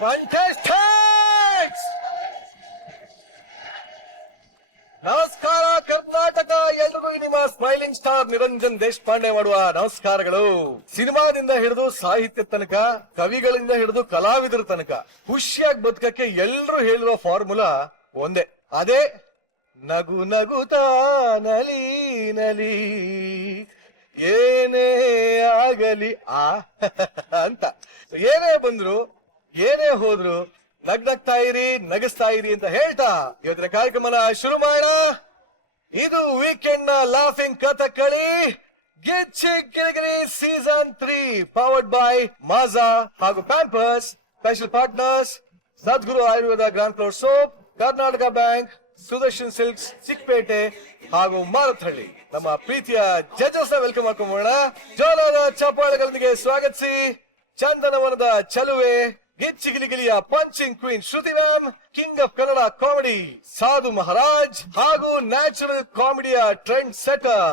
Contestants! ನಮಸ್ಕಾರ ಕರ್ನಾಟಕ. ಎಲ್ರಿಗೂ ನಿಮ್ಮ ಸ್ಮೈಲಿಂಗ್ ಸ್ಟಾರ್ ನಿರಂಜನ್ ದೇಶಪಾಂಡೆ ಮಾಡುವ ನಮಸ್ಕಾರಗಳು. ಸಿನಿಮಾದಿಂದ ಹಿಡಿದು ಸಾಹಿತ್ಯ ತನಕ, ಕವಿಗಳಿಂದ ಹಿಡಿದು ಕಲಾವಿದರ ತನಕ ಖುಷಿಯಾಗಿ ಬದುಕಕ್ಕೆ ಎಲ್ರು ಹೇಳಿರೋ ಫಾರ್ಮುಲಾ ಒಂದೇ. ಅದೇ ನಗು ನಗುತ್ತಾ ನಲಿ ನಲಿ ಏನೇ ಆಗಲಿ ಅಂತ. ಏನೇ ಬಂದ್ರು ಏನೇ ಹೋದ್ರು ನಗ್ನಗ್ತಾ ಇರಿ, ನಗಿಸ್ತಾ ಇರಿ ಅಂತ ಹೇಳ್ತಾ ಇವತ್ತಿನ ಕಾರ್ಯಕ್ರಮನ ಶುರು ಮಾಡೋಣ. ಇದು ವೀಕೆಂಡ್ ನ laughing Kathakali Gicchi Giligili season 3 powered by Maaza ಹಾಗೂ Pampers. Special partners Sadguru Ayurveda grand floor soap, Karnataka bank, Sudarshan silks Chickpet ಹಾಗೂ ಮಾರತ್ಹಳ್ಳಿ. ನಮ್ಮ ಪ್ರೀತಿಯ ಜಡ್ಜಸ್ ನ ವೆಲ್ಕಮ್ ಮಾಡ್ಕೊಂಬೋಣ. ಜೋರಾದ ಚಪ್ಪಾಳೆಗಳೊಂದಿಗೆ ಸ್ವಾಗತಿಸಿ ಚಂದನವನದ ಚಲುವೆ, ಗಿಚ್ಚಿಗಿಲಿಗಿಲಿಯ punching queen Shruti ma'am, king of Kannada comedy Sadhu Maharaj ಹಾಗೂ ನ್ಯಾಚುರಲ್ ಕಾಮಿಡಿಯ trend setter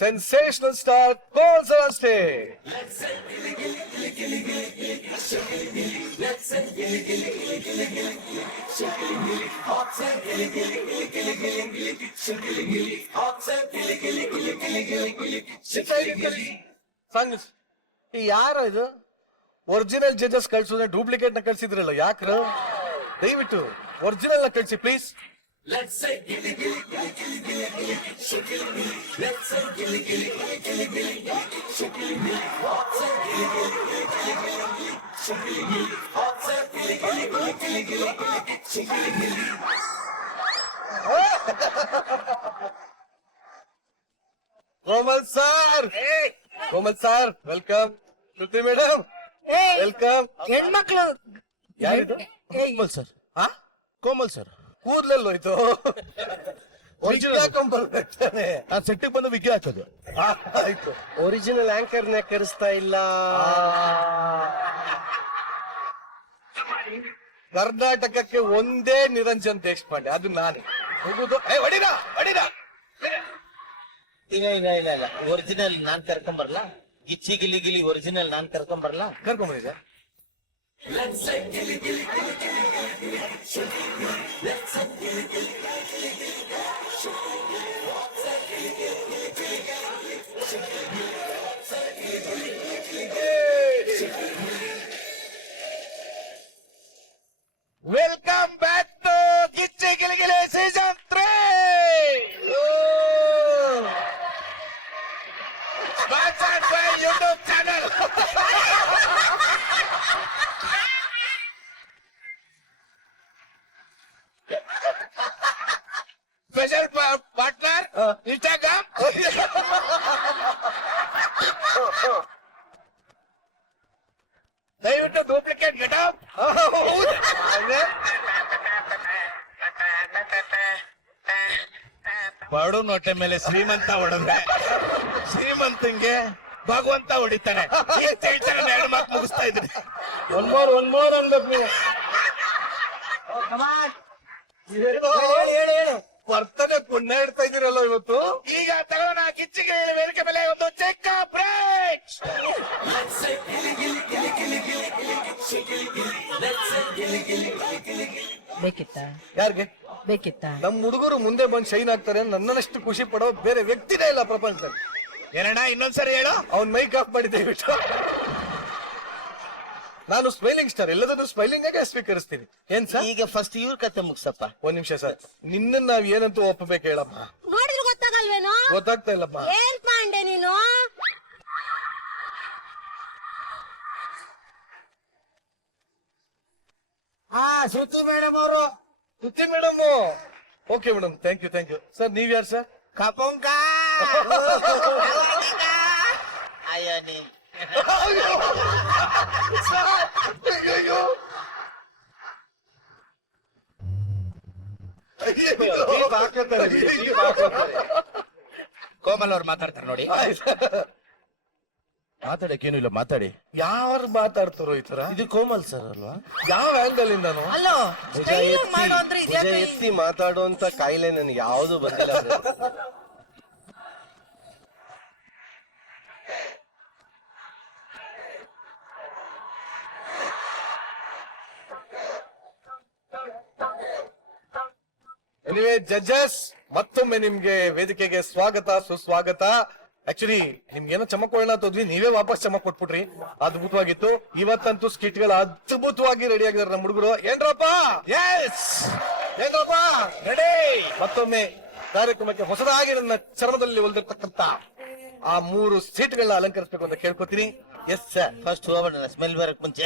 sensational star Komal sir ಅಷ್ಟೇ. ಯಾರ ಇದು ಒರಿಜಿನಲ್ ಜಡ್ಜಸ್ ಕಳ್ಸೋದ್ರೆ ಡೂಪ್ಲಿಕೇಟ್ ನ ಕಳ್ಸಿದ್ರಲ್ಲ, ಯಾಕ್ರ? ದಯವಿಟ್ಟು ಒರಿಜಿನಲ್ ನ ಕಳ್ಸಿ please. Komal sir, Komal sir welcome. Shruti madam welcome. ಹೆಣ್ಮಕ್ಳು ಯಾರಿದು? ಕೋಮಲ್ ಸರ್. ಕೋಮಲ್ ಸರ್ ಕೂದ್ಲಲ್ಲೋಯ್ತು. ನಾನ್ ಸೆಟ್ಟಿಗೆ ಬಂದು ವಿಗ್ಗಿ ಹಾಕೋದು. ಆಯ್ತು. ಒರಿಜಿನಲ್ ಆಂಕರ್ ನೇ ಕರೆಸ್ತಾ ಇಲ್ಲ. ಕರ್ನಾಟಕಕ್ಕೆ ಒಂದೇ ನಿರಂಜನ್ ದೇಶಪಾಂಡೆ, ಅದು ನಾನೇ. ಹೋಗುದು ಹೊಡಿರಾ ಹೊಡಿರಾ. ಇಲ್ಲ ಇಲ್ಲ ಇಲ್ಲ ಇಲ್ಲ, ಒರಿಜಿನಲ್ ನಾನ್ ಕರ್ಕೊಂಬರ್ಲ. ಗಿಚ್ಚಿ ಗಿಲಿ ಗಿಲಿ ಒರಿಜಿನಲ್ ನಾನ್ ಕರ್ಕೊಂಬರ್ಲ. ಕರ್ಕೊಂಬಂದಿದ್ದೆ. Welcome back to Gicchi Giligili season 3. YouTube channel. Special partner Instagram. ದಯವಿಟ್ಟು ಡೂಪ್ಲಿಕೇಟ್ ಗೆಟಪ್. ಬಡು ನೋಟೆ ಮೇಲೆ ಶ್ರೀಮಂತ ಹೊಡೆದ್ರೆ ಶ್ರೀಮಂತಂಗೆ ಭಗವಂತ ಹೊಡಿತಾನೆ. ಎರಡು ಮಾತು ಮುಗಿಸ್ತಾ ಇದ್ರಿ. ಒನ್ ಮೋರ್ ಅನ್ಬೇಕು ನೀವು. ಬರ್ತನೆ ಪುಣ್ಯ ಇಡ್ತಾ ಇದೀರಲ್ಲ ಇವತ್ತು. ಈಗ ತಗೋಣ ಗಿಚ್ಚಿಗೆ ವೇದಿಕೆ ಮೇಲೆ ಒಂದು ಚಿಕ್ಕ ಬ್ರೇಕ್. ಬೇಕಿತ್ತ ಯಾರಿಗೆ ಬೇಕಿತ್ತ? ನಮ್ ಹುಡುಗರು ಮುಂದೆ ಬಂದು ಶೈನ್ ಆಗ್ತಾರೆ. ನನ್ನಷ್ಟು ಖುಷಿ ಪಡೋ ಬೇರೆ ವ್ಯಕ್ತಿನೇ ಇಲ್ಲ ಪ್ರಪಂಚದಲ್ಲಿ. ಏನಣ್ಣ ಇನ್ನೊಂದ್ಸರಿ ಹೇಳು. ಅವ್ನ್ ಮೈಕ್ ಆಫ್ ಮಾಡಿ ದಯವಿಟ್ಟು. ನಾನು ಸ್ಮೈಲಿಂಗ್ ಸ್ಟಾರ್, ಎಲ್ಲದನ್ನು ಸ್ಮೈಲಿಂಗ್ ಆಗಿ ಸ್ವೀಕರಿಸ್ತೀನಿ. ಏನ್ ಸರ್? ಈಗ ಫಸ್ಟ್ ಇವ್ರ ಕತೆ ಮುಗ್ಸಪ್ಪ. ಒಂದ್ ನಿಮಿಷ ಸರ್, ನಿನ್ನ ನಾವ್ ಏನಂತೂ ಒಪ್ಪಬೇಕು ಹೇಳಮ್ಮ. ನೋಡಿದ್ರು ಗೊತ್ತಾಗಲ್ವೇನೋ? ಗೊತ್ತಾಗ್ತಾ ಇಲ್ಲಮ್ಮ. ಏನ್ ಪಾಂಡೆ ನೀನು? ಶ್ರುತಿ ಮೇಡಮ್ ಅವರು. Shruti madam. Okay madam, thank you sir. ನೀವ್ ಯಾರು ಸರ್? ಕಪಂಕ ಅಯ್ಯೋ ನೀ ಕೋಮಲ್ ಅವ್ರು ಮಾತಾಡ್ತಾರೆ ನೋಡಿ. ಮಾತಾಡಕ್ಕೇನು ಇಲ್ಲ, ಮಾತಾಡಿ. ಯಾರು ಮಾತಾಡ್ತಾರೋ ಈ ತರ? ಇದು ಕೋಮಲ್ ಸರ್ ಅಲ್ವಾ? ಯಾವ ಆಂಗಲ್ ಇಂದಾನು ಅಲ್ಲೋ ಭುಜ ಎತ್ತಿ ಮಾತಾಡುವಂತ ಕಾಯಿಲೆ ನನಗೆ ಯಾವ್ದು ಬಂದಿಲ್ಲ. ಎನಿವೇ ಜಡ್ಜಸ್, ಮತ್ತೊಮ್ಮೆ ನಿಮ್ಗೆ ವೇದಿಕೆಗೆ ಸ್ವಾಗತ, ಸುಸ್ವಾಗತ. ಆಕ್ಚುಲಿ ನಿಮ್ಗೇನೋ ಚಮಕ್ ಕೊಡೋಣ ಅಂತ ಹೋದ್ವಿ, ನೀವೇ ವಾಪಸ್ ಚಮಕ್ ಕೊಟ್ಬಿಟ್ರಿ. ಅದ್ಭುತವಾಗಿತ್ತು. ಇವತ್ತಂತೂ ಸ್ಕಿಟ್ಗಳು ಅದ್ಭುತವಾಗಿ ರೆಡಿ ಆಗಿದ್ದಾರೆ ನಮ್ಮ ಹುಡುಗರು. ಏನ್ರಪ್ಪ? ಎಸ್ ಏನ್ರಪ್ಪ? ರೆಡಿ. ಮತ್ತೊಮ್ಮೆ ಕಾರ್ಯಕ್ರಮಕ್ಕೆ ಹೊಸದಾಗಿ ನನ್ನ ಚರ್ಮದಲ್ಲಿ ಹೊಲಿದಿರ್ತಕ್ಕಂತ ಆ 3 ಸೀಟ್ಗಳನ್ನ ಅಲಂಕರಿಸಬೇಕು ಅಂತ ಕೇಳ್ಕೊತೀನಿ. Yes sir. ಫಸ್ಟ್ ಹೋಗೋಣ, ಸ್ಮೆಲ್ ಬರಕ್ ಮುಂಚೆ.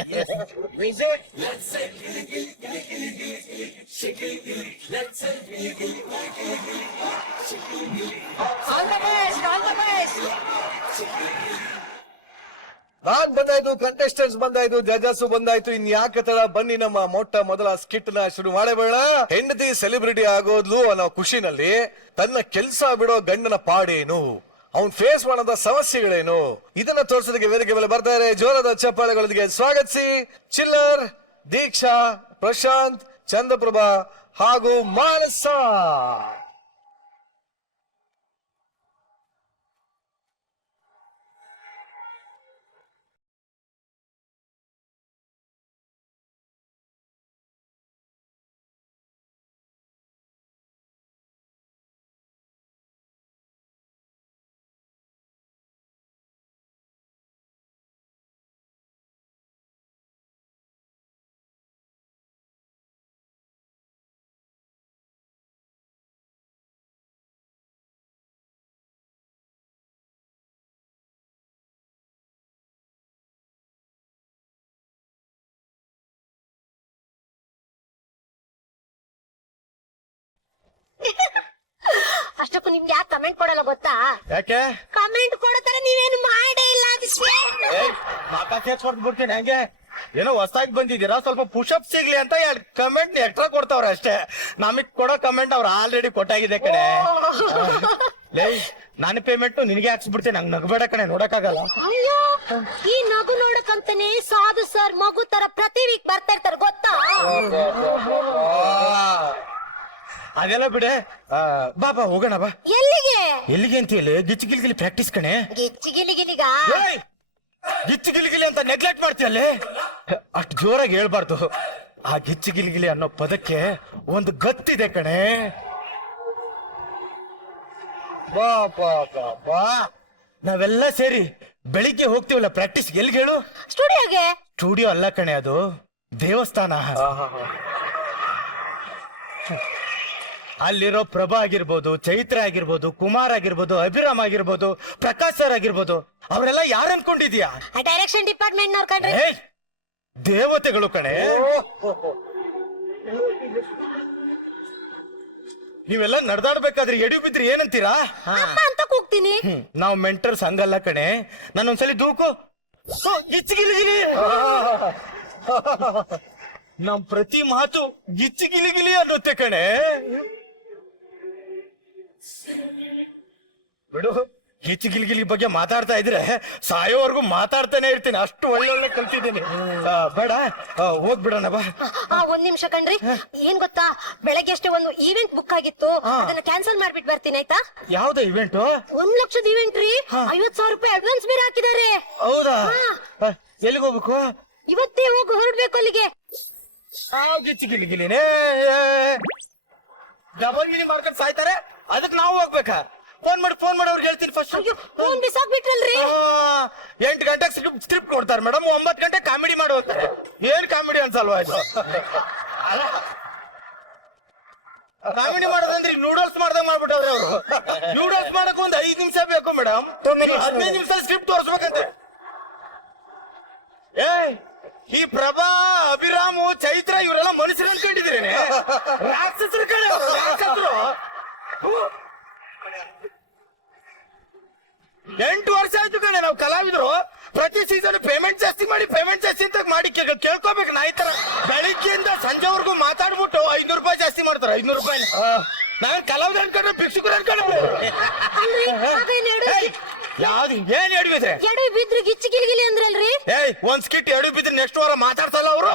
ನಾನ್ ಬಂದಾಯ್ತು, ಕಂಟೆಸ್ಟೆಂಟ್ಸ್ ಬಂದಾಯ್ತು, ಜಜಸ್ ಬಂದಾಯ್ತು. ಇನ್ ಯಾಕೆ ತಡ, ಬನ್ನಿ ನಮ್ಮ ಮೊದಲ ಸ್ಕಿಟ್ ನ ಶುರು ಮಾಡಬೇಡ. ಹೆಂಡತಿ ಸೆಲೆಬ್ರಿಟಿ ಆಗೋದ್ಲು ಅನ್ನೋ ಖುಷಿನಲ್ಲಿ ತನ್ನ ಕೆಲ್ಸ ಬಿಡೋ ಗಂಡನ ಪಾಡೇನು, ಅವ್ನ್ ಫೇಸ್ ಮಾಡದ ಸಮಸ್ಯೆಗಳೇನು, ಇದನ್ನ ತೋರಿಸೋದಕ್ಕೆ ವೇದಿಕೆ ಮೇಲೆ ಬರ್ತಾರೆ. ಜೋರದ ಚಪ್ಪಾಳೆಗಳೊಂದಿಗೆ ಸ್ವಾಗತಿಸಿ ಚಿಲ್ಲರ್, ದೀಕ್ಷಾ, ಪ್ರಶಾಂತ್, ಚಂದ್ರಪ್ರಭಾ ಹಾಗೂ ಮಾನಸ. ಅಷ್ಟಕ್ಕೂ ನಿಮ್ಗೆ ಯಾಕೆ ಕಮೆಂಟ್ ಕೊಡಲ್ಲ ಗೊತ್ತಾ? ಯಾಕೆ? ಕಮೆಂಟ್ ಕೊಡತಾರೆ, ನೀವೇನು ಮಾಡೇ ಇಲ್ಲ ಅದಕ್ಕೆ. ಮಾತಾ ಬಿಡ್ತೀನಿ ಹಂಗೆ. ಏನೋ ಹೊಸದಾಗಿ ಬಂದಿದ್ದೀರಾ, ಸ್ವಲ್ಪ ಪುಷಪ್ ಸಿಗ್ಲಿ ಅಂತ 2 ಕಮೆಂಟ್ ಎಕ್ಸ್ಟ್ರಾ ಕೊಡ್ತಾವ್ರೆ ಅಷ್ಟೇ. ನಮಗ್ ಕೊಡೋ ಕಮೆಂಟ್ ಅವ್ರು ಆಲ್ರೆಡಿ ಕೊಟ್ಟಾಗಿದೆ ಕಣೆ. ಲೇ, ನಾನು ಪೇಮೆಂಟ್ ನಿನಗೆ ಹಾಕ್ಸ್ಬಿಡ್ತೀನಿ, ನಂಗೆ ನಗಬೇಡ ಕಣೆ, ನೋಡಕ್ಕಾಗಲ್ಲ. ಅಯ್ಯೋ, ಈ ನಗು ನೋಡಕ್ಕಂತಾನೆ ಸಾಧು ಸರ್ ಮಗು ತರ ಪ್ರತಿ ವೀಕ್ ಬರ್ತಾ ಇರ್ತಾರೆ ಗೊತ್ತಾ? ಅದೆಲ್ಲ ಬಿಡೆ, ಬಾ ಬಾ ಹೋಗೋಣ ಬಾ. ಎಲ್ಲಿಗೆ? ಎಲ್ಲಿಗೆ ಅಂತ ಹೇಳಿ, ಗಿಚ್ಚಿ ಗಿಲಿಗಿಲಿ ಪ್ರಾಕ್ಟೀಸ್ ಕಣೆ. ಗಿಲಿಗಿಲಿಗ ಏಯ್! ಗಿಚ್ಚಿ ಗಿಲಿಗಿಲಿ ಅಂತ ನೆಗ್ಲೆಕ್ಟ್ ಮಾಡ್ತೀಯಲ್ಲೇ, ಅಷ್ಟು ಜೋರಾಗಿ ಹೇಳ್ಬಾರ್ದು. ಆ ಗಿಚ್ಚಿ ಗಿಲಿಗಿಲಿ ಅನ್ನೋ ಪದಕ್ಕೆ ಒಂದು ಗತ್ತಿದೆ ಕಣೆ. ಬಾ ಬಾ ಬಾ ಬಾ, ನಾವೆಲ್ಲ ಸೇರಿ ಬೆಳಿಗ್ಗೆ ಹೋಗ್ತೀವಲ್ಲ ಪ್ರಾಕ್ಟೀಸ್. ಎಲ್ಲಿಗೆ ಹೇಳು? ಸ್ಟುಡಿಯೋಗೆ. ಸ್ಟುಡಿಯೋ ಅಲ್ಲ ಕಣೆ, ಅದು ದೇವಸ್ಥಾನ. ಅಲ್ಲಿರೋ ಪ್ರಭಾ ಆಗಿರ್ಬೋದು, ಚೈತ್ರ ಆಗಿರ್ಬೋದು, ಕುಮಾರ್ ಆಗಿರ್ಬೋದು, ಅಭಿರಾಮ್ ಆಗಿರ್ಬೋದು, ಪ್ರಕಾಶ್ ಸರ್ ಆಗಿರ್ಬೋದು, ಅವರೆಲ್ಲ ಯಾರು ಅನ್ಕೊಂಡಿದ್ಯಾ? ಡೈರೆಕ್ಷನ್ ಡಿಪಾರ್ಟ್ಮೆಂಟ್ ನವ್ರ ಕಂಡ್ರಿ. ಏಯ್, ದೇವತೆಗಳು ಕಣೆ. ನೀವೆಲ್ಲ ನಡೆದಾಡ್ಬೇಕಾದ್ರೆ ಎಡಿ ಬಿದ್ರಿ ಏನಂತೀರಾ? ಅಮ್ಮ ಅಂತ ಕೂಗ್ತೀನಿ. ನಾವು ಮೆಂಟರ್ಸ್ ಹಂಗಲ್ಲ ಕಣೆ. ನಾನೊಂದ್ಸಲಿ ದೂಕು ಗಿಚ್ಚಿಗಿಲಿಗಿಲಿ. ನಮ್ ಪ್ರತಿ ಮಾತು ಗಿಚ್ಚಿಗಿಲಿಗಿಲಿ ಅನ್ನುತ್ತೆ ಕಣೆ. ಬಿಡು, ಗಿಚ್ಚಿಗಿಲಿಗಿಲಿ ಬಗ್ಗೆ ಮಾತಾಡ್ತಾ ಇದ್ರೆ ಸಾಯೋವರೆಗೂ ಮಾತಾಡ್ತಾನೆ ಇರ್ತೀನಿ, ಅಷ್ಟು ಒಳ್ಳೊಳ್ಳೆ ಕಲ್ತಿದ್ದೀನಿ. ಬೇಡ, ಹೋಗ್ಬಿಡೋಣ ಬಾ. 1 ನಿಮಿಷ ಕಣ್ರಿ. ಏನ್ ಗೊತ್ತಾ, ಬೆಳಗ್ಗೆ ಅಷ್ಟೇ ಒಂದು ಈವೆಂಟ್ ಬುಕ್ ಆಗಿತ್ತು, ಅದನ್ನ ಕ್ಯಾನ್ಸಲ್ ಮಾಡ್ಬಿಟ್ಟು ಬರ್ತೀನಿ ಆಯ್ತಾ? ಯಾವ್ದು ಇವೆಂಟು? 1 ಲಕ್ಷದ ಇವೆಂಟ್ ರೀ. 50,000 ರೂಪಾಯಿ ಅಡ್ವಾನ್ಸ್ ಬೇರೆ ಹಾಕಿದ್ದಾರೆ. ಹೌದಾ? ಎಲ್ಲಿಗೆ ಹೋಗ್ಬೇಕು? ಇವತ್ತೇ ಹೋಗಿ ಹೊರಡ್ಬೇಕು ಅಲ್ಲಿಗೆ. ಗಿಚ್ಚಿಗಿಲಿಗಿಲಿನೇ ಡಬಲ್ ಗಿಲಿ ಮಾಡ್ಕೊಂಡು ಸಾಯ್ತಾರೆ, ಅದಕ್ಕೆ ನಾವು ಹೋಗ್ಬೇಕಾ? ಫೋನ್ ಮಾಡಿ ಅವ್ರಿಗೆ ಹೇಳ್ತೀನಿ ಫಸ್ಟ್. ಅಯ್ಯೋ, ಫೋನ್ ಬಿಸಾಕ್ಬಿಟ್ರಲ್ರಿ. 8 ಗಂಟೆಗೆ ಸ್ಕ್ರಿಪ್ಟ್ ಕೊಡ್ತಾರೆ ಮೇಡಮ್, 9 ಗಂಟೆ ಕಾಮಿಡಿ ಮಾಡಿ ಹೋಗ್ತಾರೆ. ಏನ್ ಕಾಮಿಡಿ ಅನ್ಸಲ್ವಾ ಇದು? ಕಾಮಿಡಿ ಮಾಡೋದಂದ್ರೆ ನೂಡಲ್ಸ್ ಮಾಡ್ದಂಗ ಮಾಡ್ಬಿಟ್ಟವ್ರೆ ಅವರು. ನೂಡಲ್ಸ್ ಮಾಡಕ್ ಒಂದು 5 ನಿಮಿಷ ಬೇಕು ಮೇಡಮ್, 15 ನಿಮಿಷ ಸ್ಕ್ರಿಪ್ಟ್ ತೋರಿಸ್ಬೇಕಂತೆ. ಈ ಪ್ರಭಾ, ಅಭಿರಾಮು, ಚೈತ್ರ ಇವರೆಲ್ಲ ಮನುಷ್ಯರು ಅನ್ಕೊಂಡಿದ್ರೇನೆ, ರಾಕ್ಷಸರು ಕಡೆ ರಾಕ್ಷಸರು. 8 ವರ್ಷ ಆಯ್ತು ಕಣೆ ನಾವು ಕಲಾವಿದ್ರು. ಪ್ರತಿ ಸೀಸನ್ ಪೇಮೆಂಟ್ ಜಾಸ್ತಿ ಅಂತ ಮಾಡಿ ಕೇಳ್ಕೋಬೇಕು. ನಾ ಈ ತರ ಬೆಳಿಗ್ಗೆಯಿಂದ ಸಂಜೆವರೆಗೂ ಮಾತಾಡ್ಬಿಟ್ಟು 500 ರೂಪಾಯಿ ಜಾಸ್ತಿ ಮಾಡ್ತಾರೆ. 500 ರೂಪಾಯಿ ನಾವೇನ್ ಕಲಾವಿದ್ರು ಅನ್ಕೊಂಡ್ರೆ ಭಿಕ್ಷುಕರು ಅನ್ಕೊಂಡ್ರೆ. ಯಾವ್ದು ಏನ್ ಎಡವಿದ್ರೆ? ಎಡವಿ ಬಿದ್ರಿ ಗಿಚ್ಚಿಗಿಲಿಗಿಲಿ ಅಂದ್ರಲ್ರಿ. ಏಯ್, ಒಂದ್ ಸ್ಕಿಟ್ ಎಡವಿ ಬಿದ್ರೆ ನೆಕ್ಸ್ಟ್ ವಾರ ಮಾತಾಡ್ಸಲ್ಲ ಅವರು.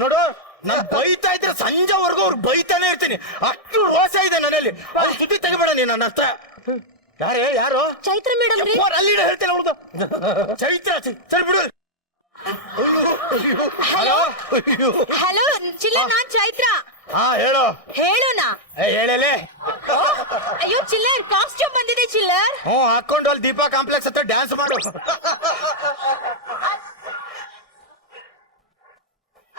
ನೋಡು, ನಾನ್ ಬೈತಾ ಇದ್ರೆ ಸಂಜೆವರೆಗೂ ಅವ್ರು ಬೈತಾನೆ ಇರ್ತೀನಿ, ಅಷ್ಟು ರೋಷ ಇದೆ ನನ್ನಲ್ಲಿ. ಅವ್ರು ಸುದ್ದಿ ತೆಗಿಬೇಡ ನೀನ್ ನನ್ನ ಹತ್ರ. ಯಾರು? ಚೈತ್ರ ಮೇಡಮ್ ರೀ. ಅಲ್ಲಿ ಹೇಳ್ತೇನೆ ಅವ್ರದ್ದು. ಚೈತ್ರ ಸರಿ ಬಿಡು. ಹಲೋ ಅಯ್ಯೋ ಹಲೋ ಚಿಲ್ಲರ್ ನಾನ್ ಚೈತ್ರ. ಹಾ ಹೇಳು. ಹೇಳೋಣ. ಹೇಳಲೇ. ಅಯ್ಯೋ ಚಿಲ್ಲರ್ ಕಾಸ್ಟ್ಯೂಮ್ ಬಂದಿದೆ ಚಿಲ್ಲರ್. ಹಾಕೊಂಡು ಅಲ್ಲಿ ದೀಪಾ ಕಾಂಪ್ಲೆಕ್ಸ್ ಹತ್ರ ಡ್ಯಾನ್ಸ್ ಮಾಡು.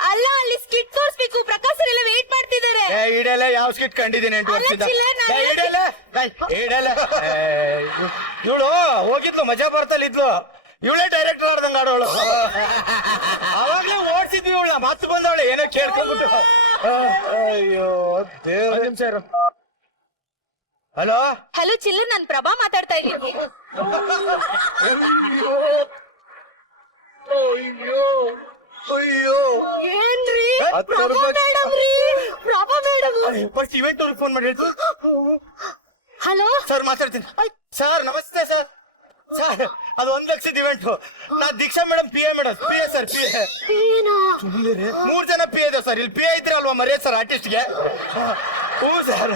ಅಲ್ಲ ಅಲ್ಲಿ ಸ್ಕಿಟ್ ತೋರಿಸ್ಬೇಕು, ಪ್ರಕಾಶ್ ಸರ್ ಎಲ್ಲ ವೇಟ್ ಮಾಡ್ತಿದ್ದಾರೆ. ಇಡಲೆ ಯಾವ ಸ್ಕಿಟ್ ಕಂಡಿದ್ದೀನಿ 8 ವರ್ಷದಿಂದ. ಇವಳು ಹೋಗಿದ್ಲು, ಮಜಾ ಬರ್ತಲ್ಲ ಇದ್ಲು. ಇವಳೇ ಡೈರೆಕ್ಟರ್ ಆಡ್ದಂಗ ಆಡೋಳು. ಅವಾಗ್ಲೇ ಓಡಿಸಿದ್ವಿ ಇವಳ, ಮತ್ತೆ ಬಂದವಳೆ ಏನೋ ಕೇಳ್ಕೊಂಡ್ಬಿಟ್ಟು. ಅಯ್ಯೋ ದೇವ್ರೇ. ನಿಮಿಷ ಇರು. ಹಲೋ ಹಲೋ ಚಿಲ್ಲರ್, ನಾನ್ ಪ್ರಭಾ ಮಾತಾಡ್ತಾ ಇದ್ದೀನಿ. ಅಯ್ಯೋ ಅಯ್ಯೋ ಏನ್ರಿ? ಹತ್ತು ಪ್ರಭಾ ರೂಪಾಯಿ. ಮೇಡಮ್ ರೀ, ಪ್ರಭಾ ಮೇಡಮ್. ಫಸ್ಟ್ ಇವೆಂಟ್ ಅವ್ರಿಗೆ ಫೋನ್ ಮಾಡಿ ಹೇಳ್ತು. ಹಲೋ ಸರ್ ಮಾತಾಡ್ತೀನಿ. ಸರ್ ನಮಸ್ತೆ ಸರ್. ಸರ್ ಅದು 1 ಲಕ್ಷದ ಇವೆಂಟ್. ನಾ Deeksha madam P A madam. P A sir, P A. ಏನಾ? 3 ಜನ ಪಿ ಇದೆ ಸರ್. ಇಲ್ಲಿ ಪಿ ಎ ಇದ್ರೆ ಅಲ್ವಾ ಮರ್ಯಾದೆ ಸರ್ ಆರ್ಟಿಸ್ಟ್ಗೆ. ಹ್ಞೂ ಸರ್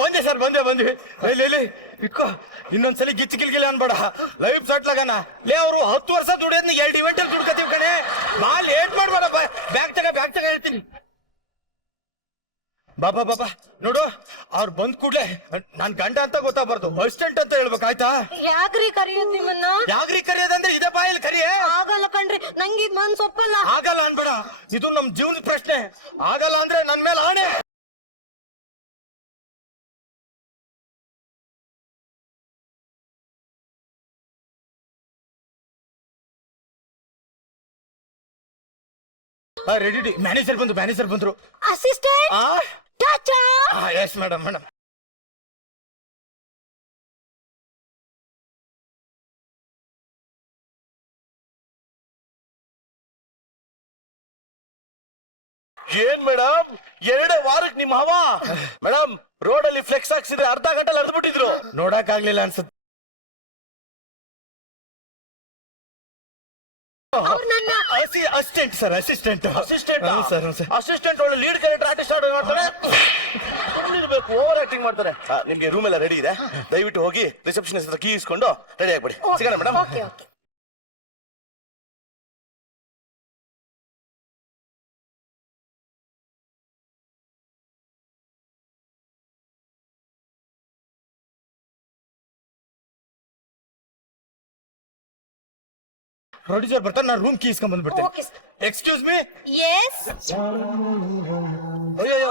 ಬಂದೆ ಸರ್, ಬಂದ್ವಿ. ಇಲ್ಲಿ ಇಟ್ಕೋ, ಇನ್ನೊಂದ್ಸಲಿ ಗಿಚ್ಚಿಗಿಲ್ಗಿಲ್ಲ ಅನ್ಬೇಡ. ಲೈಫ್ ಸಟ್ಲಾಗನ ಲೇ. ಅವರು 10 ವರ್ಷ ದುಡಿಯೋದ್ನ 2 ಇವೆಂಟ್ ಅಲ್ಲಿ ದುಡ್ಕತೀವಿ ಕಣೆ. ನಾ ಲೇಟ್ ಮಾಡ್ಬೇಡ. ಬ್ಯಾಗ್ ತಗ ಹೇಳ್ತೀನಿ. ಬಾಬಾ ನೋಡು, ಅವ್ರು ಬಂದ್ ಕೂಡ್ಲೆ ನಾನ್ ಗಂಡ ಅಂತ ಗೊತ್ತಾಗ್ಬಾರ್ದು, ಅಸಿಸ್ಟೆಂಟ್ ಅಂತ ಹೇಳ್ಬೇಕಾಯ್ತಾ? ಯಾಕ್ರಿ ಕರೆಯೋದ್ ನಿಮ್ಮನ್ನ? ಯಾಕ್ರಿ ಕರೆಯೋದಂದ್ರೆ ಇದೇ ಬಾಯಲ್ಲಿ ಕರಿಯೇ. ಆಗಲ್ಲ ಕಣ್ರಿ, ನಂಗೆ ಇದ್ ಮನ್ಸ್ ಒಪ್ಪಲ್ಲ. ಆಗಲ್ಲ ಅನ್ಬೇಡ, ಇದು ನಮ್ ಜೀವನದ ಪ್ರಶ್ನೆ. ಆಗಲ್ಲ ಅಂದ್ರೆ ನನ್ ಮೇಲೆ ಆಣೆ. ರೆಡಿ. ಮ್ಯಾನೇಜರ್ ಬಂದ್ರು. ಅಸಿಸ್ಟೆಂಟ್ ಟಾಟಾ. Yes madam. ಏನ್ ಮೇಡಮ್, 2 ವಾರಕ್ಕೆ ನಿಮ್ಮ ಹವಾ. ಮೇಡಮ್ ರೋಡ್ ಅಲ್ಲಿ ಫ್ಲೆಕ್ಸ್ ಹಾಕ್ಸಿದ್ರೆ ಅರ್ಧ ಗಂಟೆ ಅರ್ದ್ಬಿಟ್ಟಿದ್ರು. ನೋಡಕ್ ಆಗ್ಲಿಲ್ಲ ಅನ್ಸುತ್ತೆ. ನನ್ನ assistant sir, assistant sir. Assistant ಒಳ್ಳೆ ಲೀಡ್ ಕ್ಯಾರೆಕ್ಟರ್ ಆರ್ಟಿಸ್ಟ್ ಮಾಡ್ತಾರೆ. ಇರ್ಬೇಕು, ಓವರ್ ಆಕ್ಟಿಂಗ್ ಮಾಡ್ತಾರೆ. ನಿಮ್ಗೆ ರೂಮ್ ಎಲ್ಲ ರೆಡಿ ಇದೆ, ದಯವಿಟ್ಟು ಹೋಗಿ ರಿಸೆಪ್ಷನಿಸ್ಟ್ ಹತ್ರ ಕೀ ಇಸ್ಕೊಂಡು ರೆಡಿ ಆಗ್ಬಿಡಿ. ಸಿಗೋಣ ಮೇಡಮ್. ಓಕೆ. ಪ್ರೊಡ್ಯೂಸರ್ ಬರ್ತಾರೆ, ನಾನು ರೂಮ್ ಕೀ ಇಸ್ಕೊಂಡ್ ಬಂದ್ಬಿಡ್ತೇನೆ. ಓಕೆ. Excuse me. ಎಸ್. ಅಯ್ಯೋ